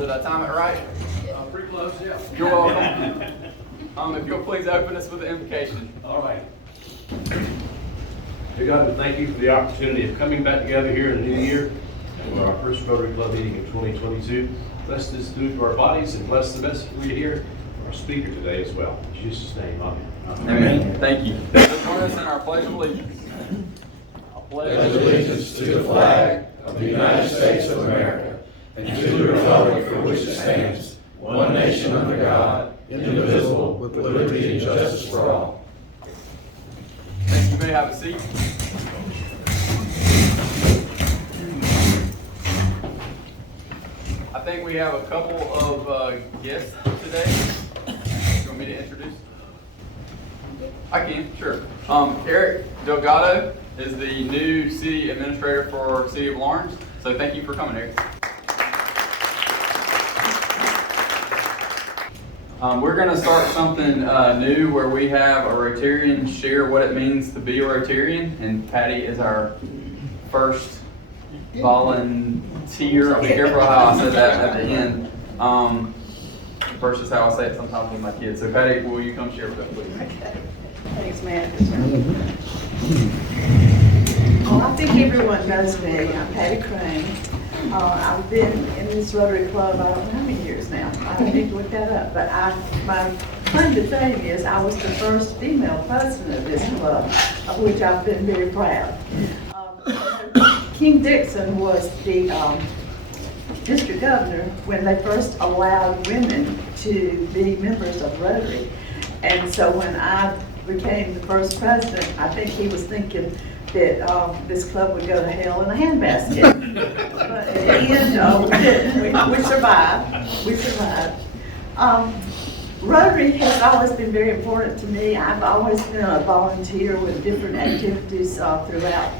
did I time it right? Pretty close, yeah. You're welcome. If you'll please open us with the invocation. All right. Dear God, we thank you for the opportunity of coming back together here in the new year for our first Rotary Club meeting in 2022. Bless this food to our bodies and bless the message we hear from our speaker today as well. In Jesus' name, amen. Amen. Thank you. Join us in our Pledge of Allegiance. Pledge allegiance to the flag of the United States of America and to the republic for which it stands, one nation under God, indivisible, with liberty and justice for all. Thank you. You may have a seat. I think we have a couple of guests today. You want me to introduce? I can, sure. Eric Delgado is the new city administrator for City of Lawrence. So thank you for coming, Eric. We're going to start something new where we have a Rotarian share what it means to be a Rotarian, and Patty is our first volunteer. I'll be careful how I said that at the end, versus how I say it sometimes with my kids. So Patty, will you come share with us, please? Okay. Thanks, Matt. Well, I think everyone knows me. I'm Patty Crane. I've been in this Rotary Club, I don't know how many years now. I need to look that up. But my claim to fame is I was the first female president of this club, of which I've been very proud. King Dixon was the district governor when they first allowed women to be members of Rotary. And so when I became the first president, I think he was thinking that this club would go to hell in a handbasket. But at the end, we didn't. We survived. We survived. Rotary has always been very important to me. I've always been a volunteer with different activities throughout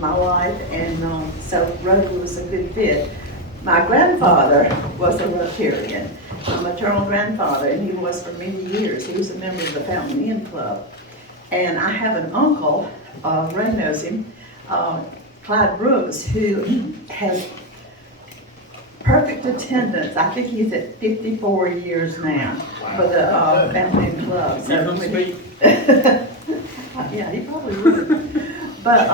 my life, and so Rotary was a good fit. My grandfather was a Rotarian, my maternal grandfather, and he was for many years. He was a member of the Fountain Inn Club. And I have an uncle, Ray knows him, Clyde Brooks, who has perfect attendance. I think he's at 54 years now for the Fountain Inn Club. So yeah, he probably would. But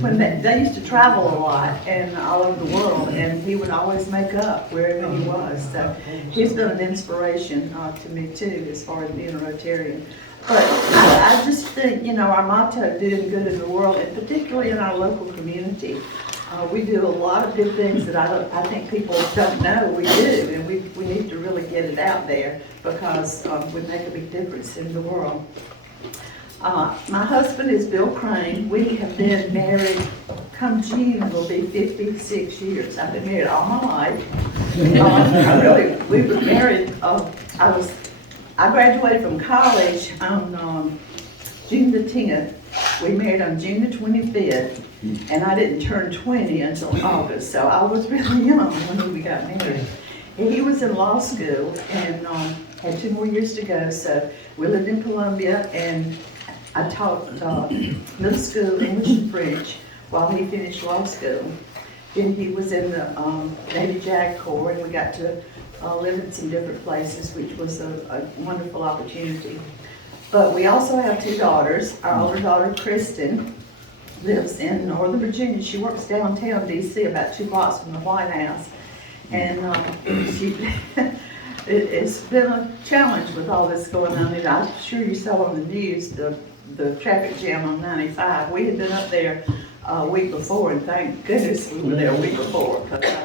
when they used to travel a lot and all over the world, and he would always make up wherever he was. So he's been an inspiration to me too, as far as being a Rotarian. But I just think, you know, our motto, doing good in the world, and particularly in our local community, we do a lot of good things that I think people don't know we do, and we need to really get it out there because we make a big difference in the world. My husband is Bill Crane. We have been married, come June will be 56 years. I've been married all my life. We were married, I graduated from college on June the 10th. We married on June the 25th, and I didn't turn 20 until August, so I was really young when we got married. And he was in law school and had 2 more years to go, so we lived in Columbia, and I taught middle school English and French while he finished law school. Then he was in the Navy JAG Corps, and we got to live in some different places, which was a wonderful opportunity. But we also have 2 daughters. Our older daughter, Kristen, lives in Northern Virginia. She works downtown D.C., about 2 blocks from the White House. And it's been a challenge with all this going on. And I'm sure you saw on the news the traffic jam on 95. We had been up there a week before, and thank goodness we were there a week before, because I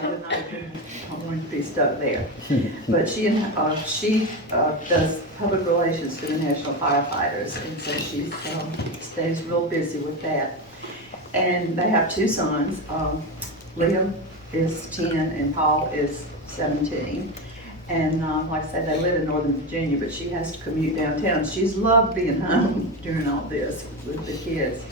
wanted to be stuck there. But she does public relations for the National Firefighters, and so she stays real busy with that. And they have 2 sons. Liam is 10 and Paul is 17. And like I said, they live in Northern Virginia, but she has to commute downtown. She's loved being home during all this with the kids.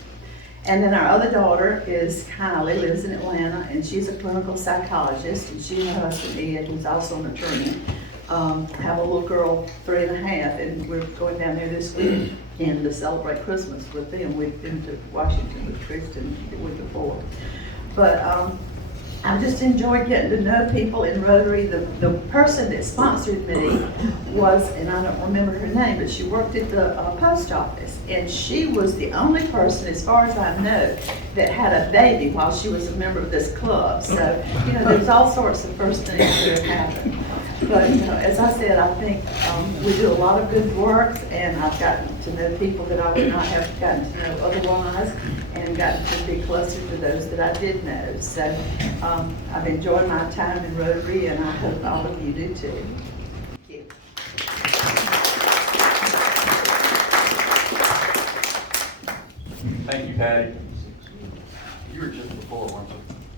And then our other daughter is Kylie, lives in Atlanta, and she's a clinical psychologist, and she and her husband Ed, who's also an attorney, have a little girl, 3 and a half, and we're going down there this weekend to celebrate Christmas with them. We've been to Washington with Tristan the week before. But I just enjoyed getting to know people in Rotary. The person that sponsored me was, and I don't remember her name, but she worked at the post office. And she was the only person, as far as I know, that had a baby while she was a member of this club. So, there's all sorts of first things that have happened. But, as I said, I think we do a lot of good work, and I've gotten to know people that I would not have gotten to know otherwise, and gotten to be closer to those that I did know. So I've enjoyed my time in Rotary, and I hope all of you do too. Thank you. Thank you, Patty. You were just before, weren't you?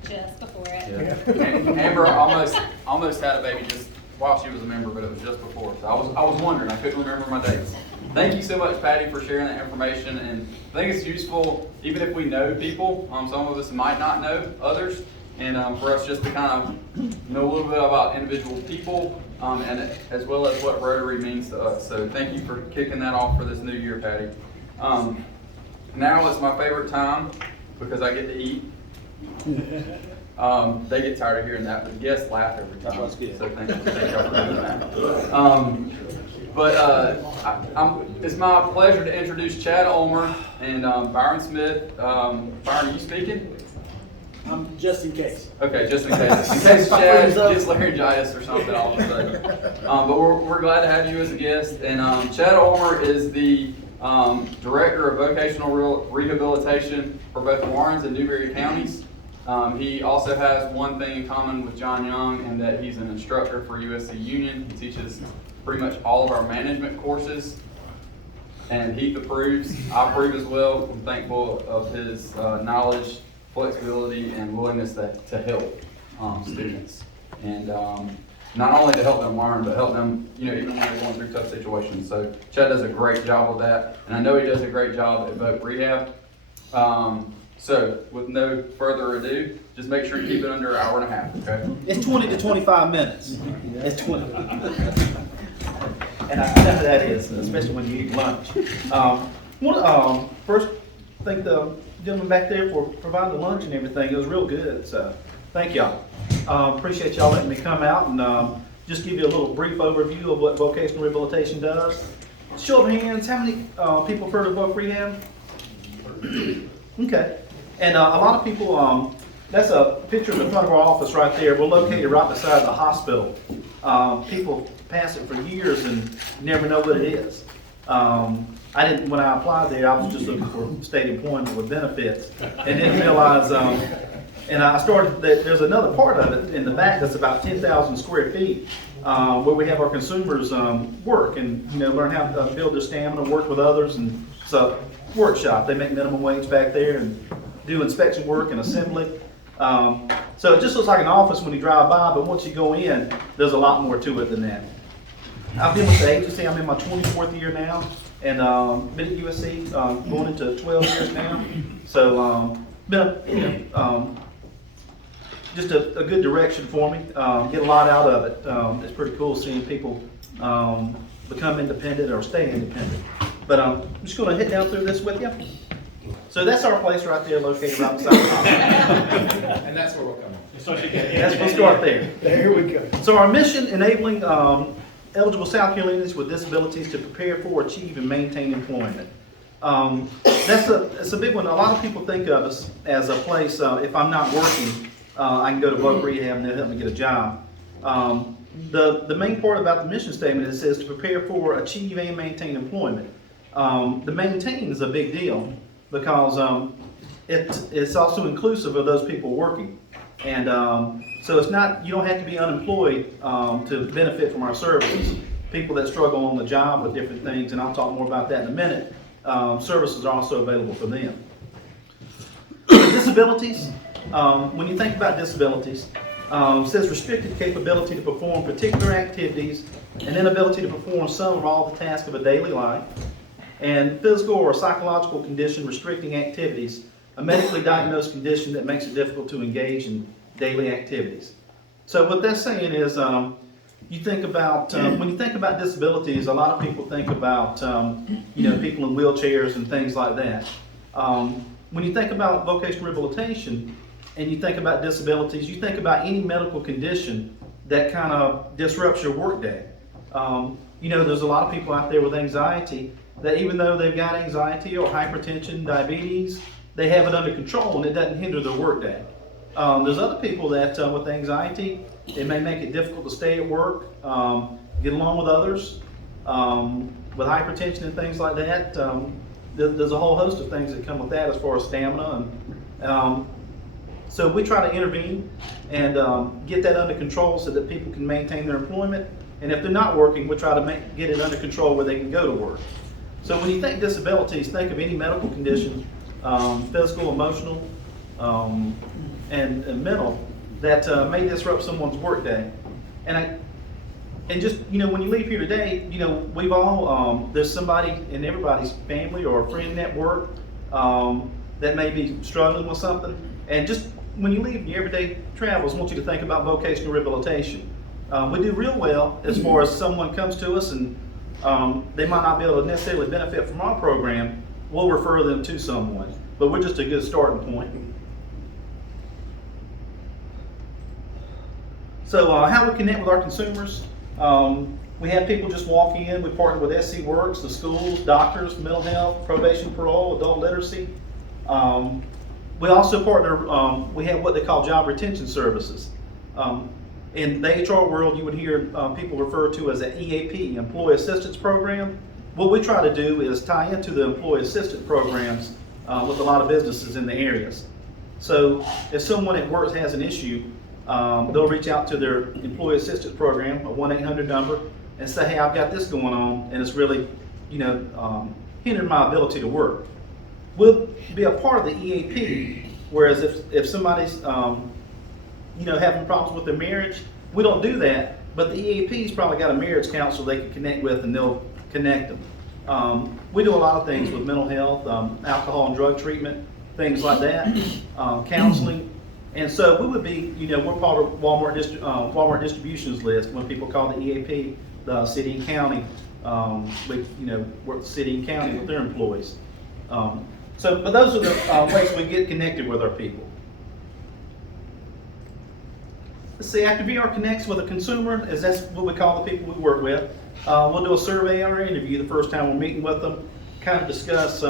Just before it. Yeah. Amber almost had a baby just while she was a member, but it was just before. So I was wondering, I couldn't remember my dates. Thank you so much, Patty, for sharing that information. And I think it's useful, even if we know people, some of us might not know others, and for us just to kind of know a little bit about individual people, and as well as what Rotary means to us. So thank you for kicking that off for this new year, Patty. Now is my favorite time because I get to eat. They get tired of hearing that, but guests laugh every time. That's good. So thank y'all for doing that. It's my pleasure to introduce Chad Ulmer and Byron Smith. Byron, are you speaking? Just in case. Okay, just in case. In case Chad gets laryngitis or something, I'll just say. But we're glad to have you as a guest. And Chad Ulmer is the Director of Vocational Rehabilitation for both Warrens and Newberry counties. He also has one thing in common with John Young, in that he's an instructor for USC Union. He teaches pretty much all of our management courses, and Heath approves. I approve as well. I'm thankful of his knowledge, flexibility, and willingness to help students. And not only to help them learn, but help them, even when they're going through tough situations. So Chad does a great job with that, and I know he does a great job at Voc Rehab. So with no further ado, just make sure you keep it under an hour and a half, okay? It's 20 to 25 minutes. It's 20. And I know how that is, especially when you eat lunch. First, thank the gentleman back there for providing the lunch and everything. It was real good, so thank y'all. Appreciate y'all letting me come out and just give you a little brief overview of what vocational rehabilitation does. Show of hands, how many people have heard of Voc Rehab? Okay. And a lot of people, that's a picture of the front of our office right there. We're located right beside the hospital. People pass it for years and never know what it is. When I applied there, I was just looking for state employment with benefits and didn't realize, and I started, there's another part of it in the back that's about 10,000 square feet where we have our consumers work and learn how to build their stamina, work with others, and it's a workshop. They make minimum wage back there and do inspection work and assembly. So it just looks like an office when you drive by, but once you go in, there's a lot more to it than that. I've been with the agency, I'm in my 24th year now, and been at USC going into 12 years now. So been just a good direction for me, get a lot out of it. It's pretty cool seeing people become independent or stay independent. But I'm just going to hit down through this with you. So that's our place right there, located right beside the hospital. And that's where we'll come. That's we'll start there. There we go. So our mission, enabling eligible South Carolinians with disabilities to prepare for, achieve, and maintain employment. It's a big one. A lot of people think of us as a place, if I'm not working, I can go to Voc Rehab and they'll help me get a job. The main part about the mission statement is it says to prepare for, achieve, and maintain employment. The maintain is a big deal because it's also inclusive of those people working. And so it's not, you don't have to be unemployed to benefit from our services. People that struggle on the job with different things, and I'll talk more about that in a minute, services are also available for them. Disabilities, when you think about disabilities, it says restricted capability to perform particular activities and inability to perform some or all the tasks of a daily life, and physical or psychological condition restricting activities, a medically diagnosed condition that makes it difficult to engage in daily activities. So what that's saying is, you think about, when you think about disabilities, a lot of people think about, people in wheelchairs and things like that. When you think about vocational rehabilitation, and you think about disabilities, you think about any medical condition that kind of disrupts your workday. You know, there's a lot of people out there with anxiety that even though they've got anxiety or hypertension, diabetes, they have it under control and it doesn't hinder their workday. There's other people that with anxiety, it may make it difficult to stay at work, get along with others, with hypertension and things like that. There's a whole host of things that come with that as far as stamina. And so we try to intervene and get that under control so that people can maintain their employment. And if they're not working, we try to get it under control where they can go to work. So when you think disabilities, think of any medical condition, physical, emotional, and mental, that may disrupt someone's workday. And just, you know, when you leave here today, you know, we've all, there's somebody in everybody's family or a friend at work that may be struggling with something. And just when you leave your everyday travels, I want you to think about vocational rehabilitation. We do real well as far as someone comes to us and they might not be able to necessarily benefit from our program. We'll refer them to someone, but we're just a good starting point. So how we connect with our consumers, we have people just walk in. We partner with SC Works, the schools, doctors, mental health, probation, parole, adult literacy. We also partner, we have what they call job retention services. In the HR world, you would hear people refer to as an EAP, Employee Assistance Program. What we try to do is tie into the employee assistance programs with a lot of businesses in the areas. So if someone at work has an issue, they'll reach out to their employee assistance program, a 1-800 number, and say, hey, I've got this going on, and it's really, you know, hindering my ability to work. We'll be a part of the EAP, whereas if somebody's, you know, having problems with their marriage, we don't do that, but the EAP's probably got a marriage counselor they can connect with, and they'll connect them. We do a lot of things with mental health, alcohol and drug treatment, things like that, counseling. And so we would be, you know, we're part of Walmart distributions list when people call the EAP, the city and county. We, you know, work the city and county with their employees. But those are the ways we get connected with our people. Let's see, after VR connects with a consumer, as that's what we call the people we work with, we'll do a survey or interview the first time we're meeting with them, kind of discuss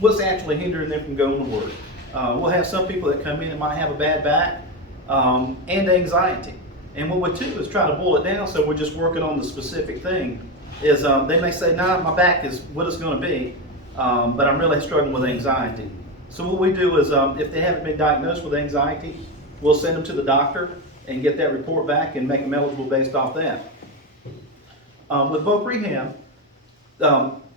what's actually hindering them from going to work. We'll have some people that come in and might have a bad back and anxiety. And what we do is try to boil it down so we're just working on the specific thing. Is they may say, nah, my back is what it's going to be, but I'm really struggling with anxiety. So what we do is if they haven't been diagnosed with anxiety, we'll send them to the doctor and get that report back and make them eligible based off that. With Voc Rehab,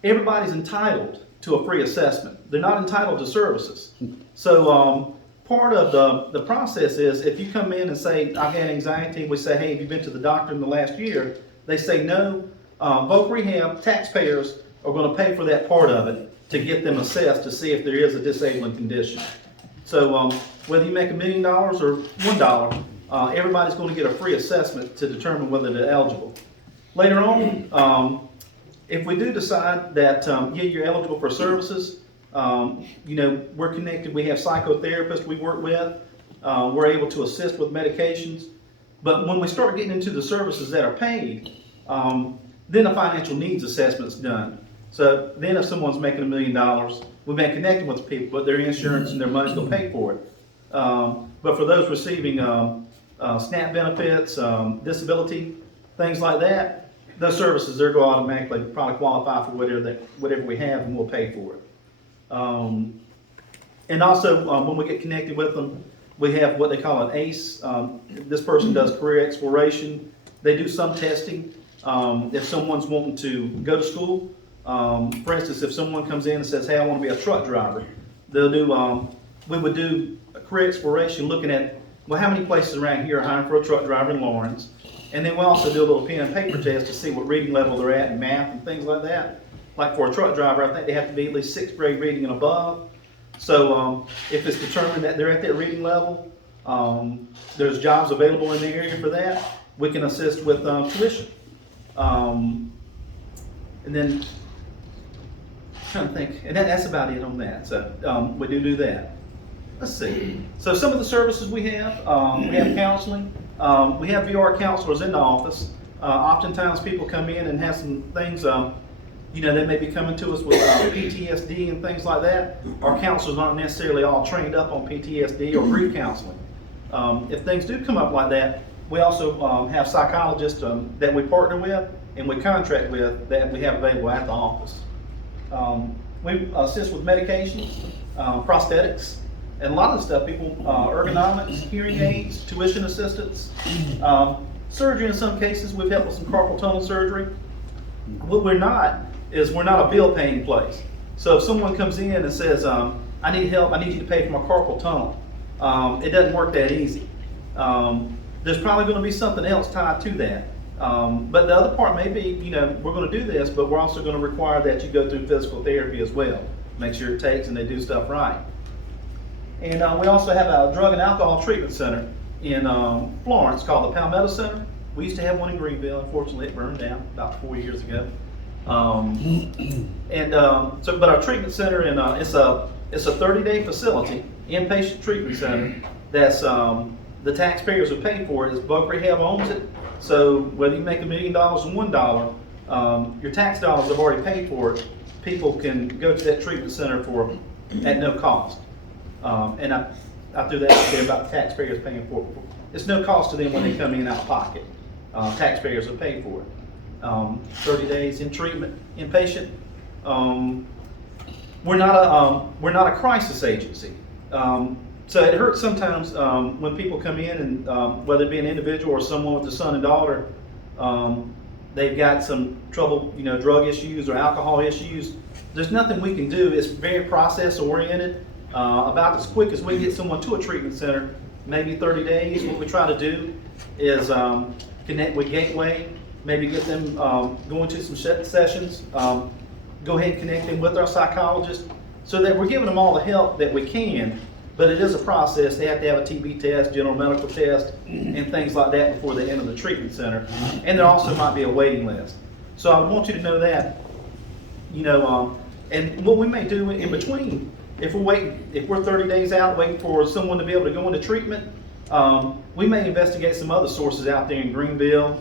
everybody's entitled to a free assessment. They're not entitled to services. So part of the process is if you come in and say, I've got anxiety, we say, hey, have you been to the doctor in the last year? They say no. Voc Rehab, taxpayers are going to pay for that part of it to get them assessed to see if there is a disabling condition. So whether you make $1 million or $1, everybody's going to get a free assessment to determine whether they're eligible. Later on, if we do decide that, yeah, you're eligible for services, you know, we're connected. We have psychotherapists we work with. We're able to assist with medications. But when we start getting into the services that are paid, then a financial needs assessment is done. So then if someone's making $1 million, we've been connecting with people, but their insurance and their money's going to pay for it. But for those receiving SNAP benefits, disability, things like that, those services, they're going to automatically probably qualify for whatever we have, and we'll pay for it. And also, when we get connected with them, we have what they call an ACE. This person does career exploration. They do some testing. If someone's wanting to go to school, for instance, if someone comes in and says, hey, I want to be a truck driver, they'll do, we would do a career exploration looking at, well, how many places around here are hiring for a truck driver in Lawrence? And then we'll also do a little pen and paper test to see what reading level they're at in math and things like that. Like for a truck driver, I think they have to be at least 6th grade reading and above. So if it's determined that they're at that reading level, there's jobs available in the area for that, we can assist with tuition. And then, I'm trying to think, and that's about it on that. So we do that. Let's see. So some of the services we have counseling. We have VR counselors in the office. Oftentimes people come in and have some things, they may be coming to us with PTSD and things like that. Our counselors aren't necessarily all trained up on PTSD or grief counseling. If things do come up like that, we also have psychologists that we partner with and we contract with that we have available at the office. We assist with medications, prosthetics, and a lot of the stuff people, ergonomics, hearing aids, tuition assistance, surgery in some cases. We've helped with some carpal tunnel surgery. What we're not is we're not a bill paying place. So if someone comes in and says, I need help, I need you to pay for my carpal tunnel, it doesn't work that easy. There's probably going to be something else tied to that. But the other part may be, we're going to do this, but we're also going to require that you go through physical therapy as well. Make sure it takes and they do stuff right. And we also have a drug and alcohol treatment center in Florence called the Palmetto Center. We used to have one in Greenville. Unfortunately, it burned down about 4 years ago. But our treatment center, it's a 30-day facility, inpatient treatment center. That's the taxpayers who pay for it. Voc Rehab owns it. So whether you make $1 million and $1, your tax dollars have already paid for it. People can go to that treatment center at no cost. And I threw that out there about taxpayers paying for it. It's no cost to them when they come in out of pocket. Taxpayers will pay for it. 30 days in treatment, inpatient. We're not a crisis agency. So it hurts sometimes when people come in and whether it be an individual or someone with a son and daughter, they've got some trouble, drug issues or alcohol issues. There's nothing we can do. It's very process oriented. About as quick as we get someone to a treatment center, maybe 30 days. What we try to do is connect with Gateway, maybe get them going to some sessions, go ahead and connect them with our psychologist so that we're giving them all the help that we can. But it is a process. They have to have a TB test, general medical test, and things like that before they enter the treatment center. And there also might be a waiting list. So I want you to know that, and what we may do in between, if we're 30 days out waiting for someone to be able to go into treatment, we may investigate some other sources out there in Greenville,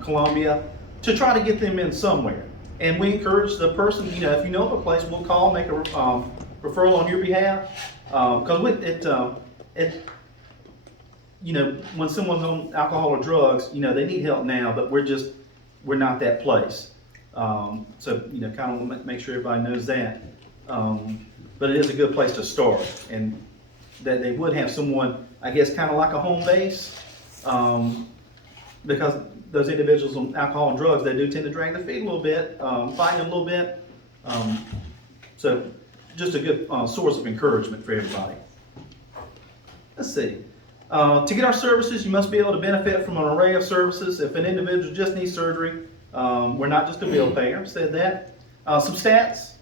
Columbia, to try to get them in somewhere. And we encourage the person, if you know of a place, we'll call, make a referral on your behalf. Because when someone's on alcohol or drugs, they need help now, but we're not that place. So kind of want to make sure everybody knows that. But it is a good place to start, and that they would have someone, I guess, kind of like a home base, because those individuals on alcohol and drugs, they do tend to drag their feet a little bit, fighting a little bit. So just a good source of encouragement for everybody. Let's see. To get our services, you must be able to benefit from an array of services. If an individual just needs surgery, we're not just a bill payer. Said that. Some stats.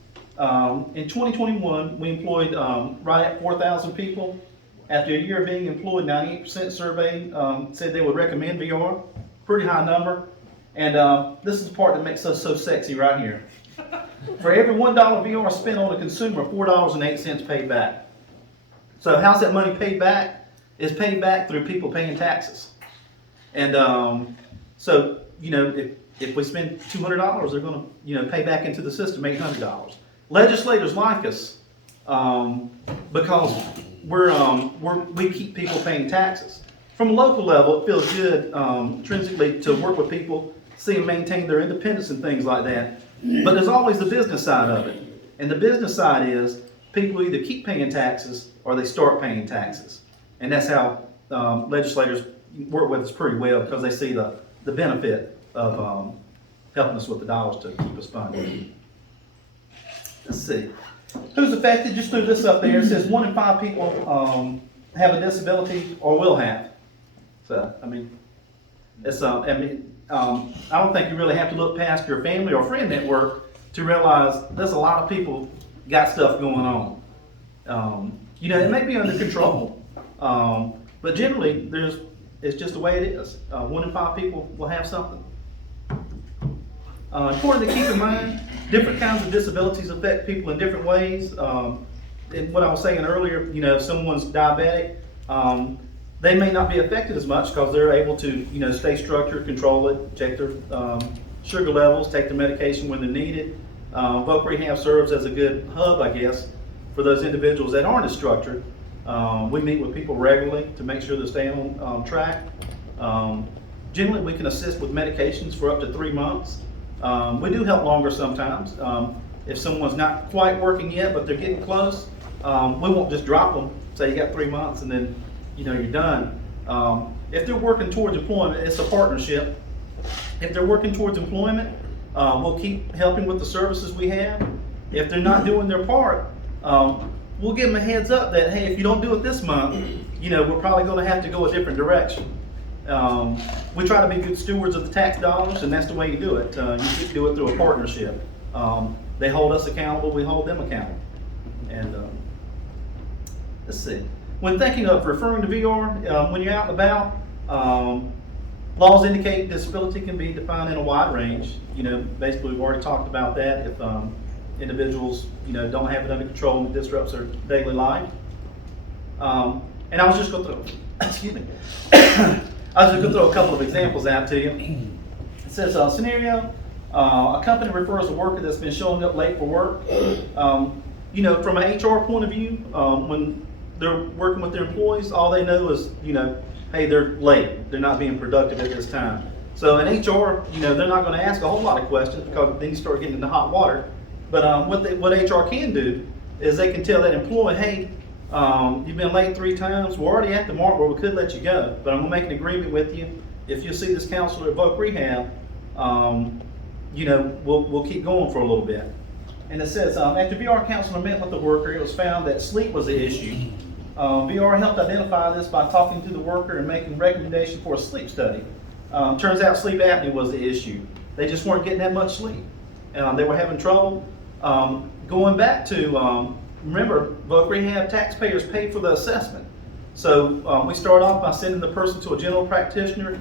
In 2021, we employed right at 4,000 people. After a year of being employed, 98% surveyed said they would recommend VR. Pretty high number. And this is the part that makes us so sexy right here. For every $1 VR spent on a consumer, $4.08 paid back. So how's that money paid back? It's paid back through people paying taxes. And so, if we spend $200, they're going to, pay back into the system $800. Legislators like us because we keep people paying taxes. From a local level, it feels good intrinsically to work with people, see them maintain their independence and things like that. But there's always the business side of it. And the business side is people either keep paying taxes or they start paying taxes. And that's how legislators work with us pretty well, because they see the benefit of helping us with the dollars to keep us funded. Let's see. Who's affected? Just threw this up there. It says 1 in 5 people have a disability or will have. So, it's I don't think you really have to look past your family or friend network to realize there's a lot of people got stuff going on. It may be under control, but generally it's just the way it is. 1 in 5 people will have something. Important to keep in mind, different kinds of disabilities affect people in different ways. and what I was saying earlier, you know, if someone's diabetic, they may not be affected as much because they're able to, you know, stay structured, control it, check their sugar levels, take their medication when they're needed. Voc Rehab serves as a good hub, I guess, for those individuals that aren't as structured. We meet with people regularly to make sure they're staying on track. Generally, we can assist with medications for up to 3 months. We do help longer sometimes. If someone's not quite working yet, but they're getting close, we won't just drop them, say you got 3 months and then, you know, you're done. If they're working towards employment, it's a partnership. If they're working towards employment, we'll keep helping with the services we have. If they're not doing their part, we'll give them a heads up that, hey, if you don't do it this month, you know, we're probably going to have to go a different direction. We try to be good stewards of the tax dollars, and that's the way you do it. You do it through a partnership. They hold us accountable, we hold them accountable. And let's see. When thinking of referring to VR, when you're out and about, laws indicate disability can be defined in a wide range. You know, basically we've already talked about that. If individuals, you know, don't have it under control and it disrupts their daily life. And I was just going to throw, excuse me, I was just going to throw a couple of examples out to you. It says, scenario, a company refers a worker that's been showing up late for work. You know, from an HR point of view, when they're working with their employees, all they know is, you know, hey, they're late. They're not being productive at this time. So in HR, you know, they're not going to ask a whole lot of questions because then you start getting into hot water. But what HR can do is they can tell that employee, hey, you've been late 3 times. We're already at the mark where we could let you go, but I'm going to make an agreement with you. If you see this counselor at Voc Rehab, you know, we'll keep going for a little bit. And it says, after VR counselor met with the worker, it was found that sleep was the issue. VR helped identify this by talking to the worker and making recommendations for a sleep study. Turns out sleep apnea was the issue. They just weren't getting that much sleep. They were having trouble. Going back to, remember, Voc Rehab taxpayers pay for the assessment. So we start off by sending the person to a general practitioner.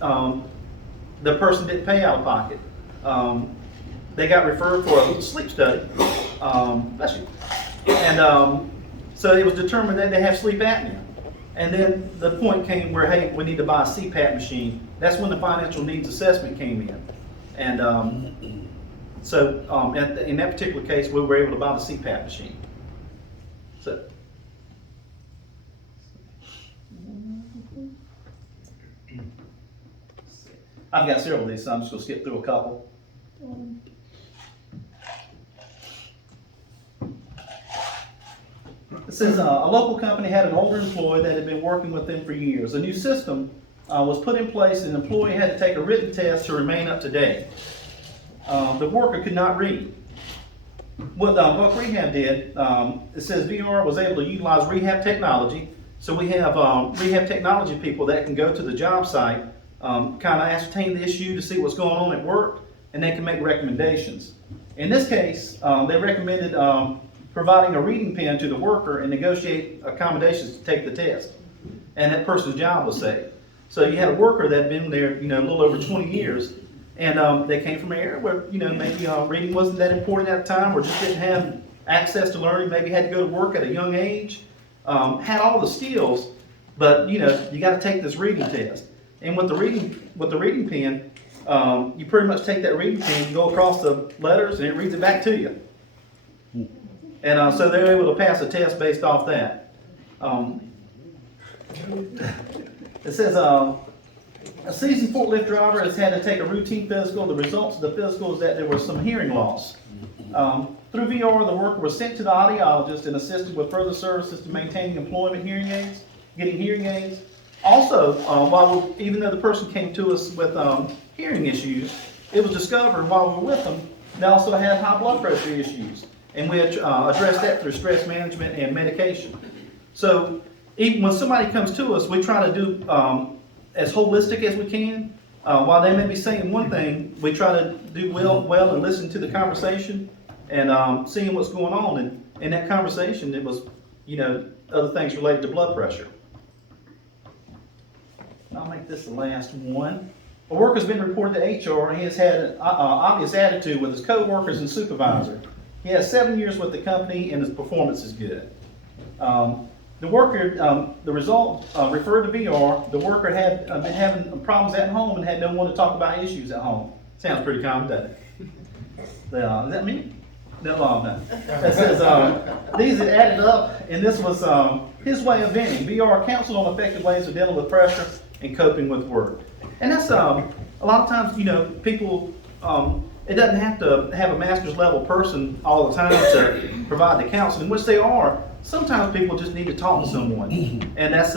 The person didn't pay out of pocket. They got referred for a sleep study. So it was determined that they have sleep apnea. And then the point came where, hey, we need to buy a CPAP machine. That's when the financial needs assessment came in. And in that particular case, we were able to buy the CPAP machine. So. I've got several of these, so I'm just going to skip through a couple. It says a local company had an older employee that had been working with them for years. A new system was put in place and the employee had to take a written test to remain up to date. The worker could not read. What Voc Rehab did, it says VR was able to utilize rehab technology. So we have rehab technology people that can go to the job site, kind of ascertain the issue to see what's going on at work, and they can make recommendations. In this case, they recommended providing a reading pen to the worker and negotiate accommodations to take the test. And that person's job was saved. So you had a worker that had been there, you know, a little over 20 years, and they came from an area where, you know, maybe reading wasn't that important at the time, or just didn't have access to learning, maybe had to go to work at a young age, had all the skills, but, you know, you got to take this reading test. And with the reading pen, you pretty much take that reading pen, you go across the letters, and it reads it back to you. And so they're able to pass a test based off that. It says a seasoned forklift driver has had to take a routine physical. The results of the physical is that there was some hearing loss. Through VR, the worker was sent to the audiologist and assisted with further services to maintaining employment hearing aids, getting hearing aids. Also, even though the person came to us with hearing issues, it was discovered while we were with them, they also had high blood pressure issues. And we addressed that through stress management and medication. So even when somebody comes to us, we try to do as holistic as we can. While they may be saying one thing, we try to do well and listen to the conversation and seeing what's going on. And in that conversation, it was, you know, other things related to blood pressure. I'll make this the last one. A worker's been reported to HR and he has had an obvious attitude with his co-workers and supervisor. He has 7 years with the company and his performance is good. The worker, the result referred to VR, the worker had been having problems at home and had no one to talk about issues at home. Sounds pretty common, doesn't it? Is that me? No, no. That says, these had added up, and this was his way of venting. VR counseled on effective ways of dealing with pressure and coping with work. And that's, a lot of times, people, it doesn't have to have a master's level person all the time to provide the counseling, which they are. Sometimes people just need to talk to someone. And that's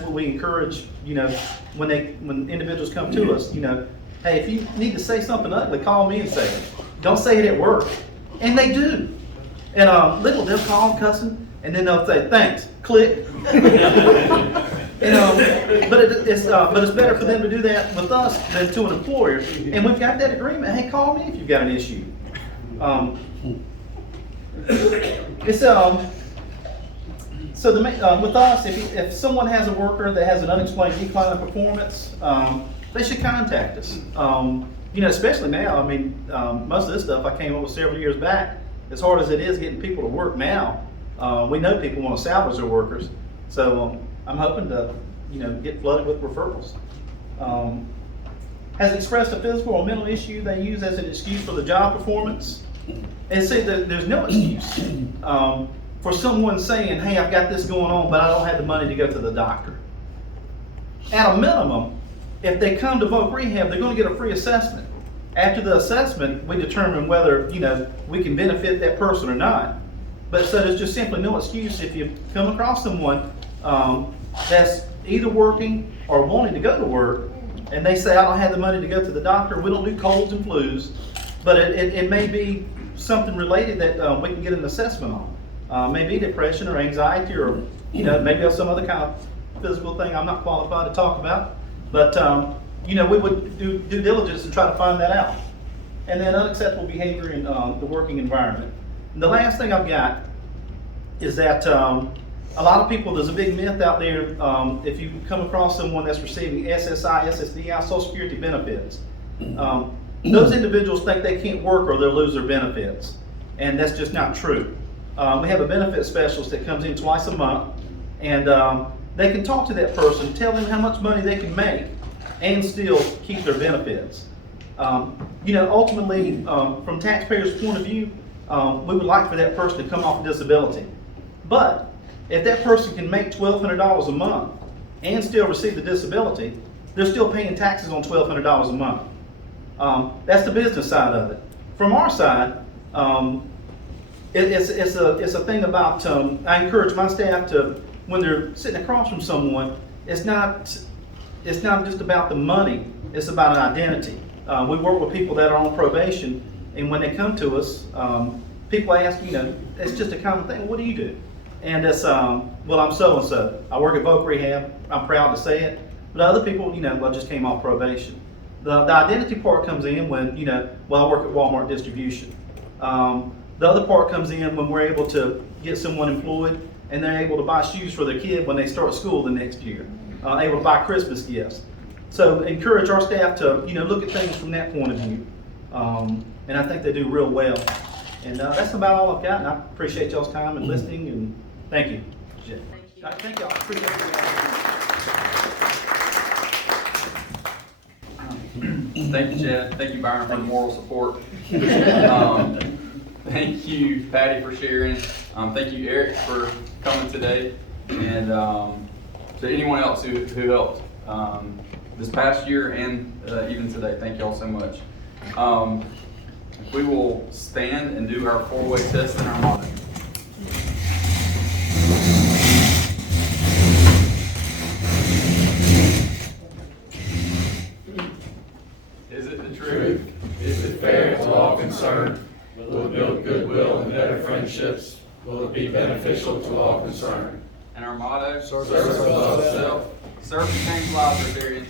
what we encourage, when individuals come to us, hey, if you need to say something ugly, call me and say it. Don't say it at work. And they do. And they'll call cussing, and then they'll say, thanks, click. But it's better for them to do that with us than to an employer. And we've got that agreement. Hey, call me if you've got an issue. With us, if someone has a worker that has an unexplained decline in performance, they should contact us. Especially now. Most of this stuff I came up with several years back. As hard as it is getting people to work now, we know people want to salvage their workers. So I'm hoping to, get flooded with referrals. Has expressed a physical or mental issue they use as an excuse for the job performance. And say that there's no excuse for someone saying, hey, I've got this going on, but I don't have the money to go to the doctor. At a minimum, if they come to Voc Rehab, they're going to get a free assessment. After the assessment, we determine whether, we can benefit that person or not. But so there's just simply no excuse if you come across someone that's either working or wanting to go to work, and they say, I don't have the money to go to the doctor. We don't do colds and flus, but it may be something related that we can get an assessment on. Maybe depression or anxiety or, maybe some other kind of physical thing I'm not qualified to talk about. But, we would do due diligence and try to find that out. And then unacceptable behavior in the working environment. And the last thing I've got is that a lot of people, there's a big myth out there, if you come across someone that's receiving SSI, SSDI, Social Security benefits, those individuals think they can't work or they'll lose their benefits. And that's just not true. We have a benefit specialist that comes in twice a month, and they can talk to that person, tell them how much money they can make, and still keep their benefits. Ultimately, from taxpayers' point of view, we would like for that person to come off disability. But if that person can make $1,200 a month and still receive the disability, they're still paying taxes on $1,200 a month. That's the business side of it. From our side, it's a thing about, I encourage my staff to, when they're sitting across from someone, it's not just about the money, it's about an identity. We work with people that are on probation, and when they come to us, people ask, it's just a common thing, what do you do? And it's, well, I'm so-and-so. I work at Voc Rehab, I'm proud to say it. But other people, I just came off probation. The identity part comes in when, well, I work at Walmart distribution. The other part comes in when we're able to get someone employed and they're able to buy shoes for their kid when they start school the next year, able to buy Christmas gifts. So encourage our staff to, look at things from that point of view. And I think they do real well. And that's about all I've got, and I appreciate y'all's time and listening, and thank you. Thank y'all. Appreciate it. Thank you, Chad. Thank you, Byron, for the moral support. Thank you, Patty, for sharing. Thank you, Eric, for coming today. And to anyone else who helped this past year and even today, thank you all so much. We will stand and do our four-way test and our motto. Is it the truth? Is it fair to all concerned? Will it build goodwill and better friendships? Will it be beneficial to all concerned? And our motto? Serve above self. Serve and change lives, Rotarians.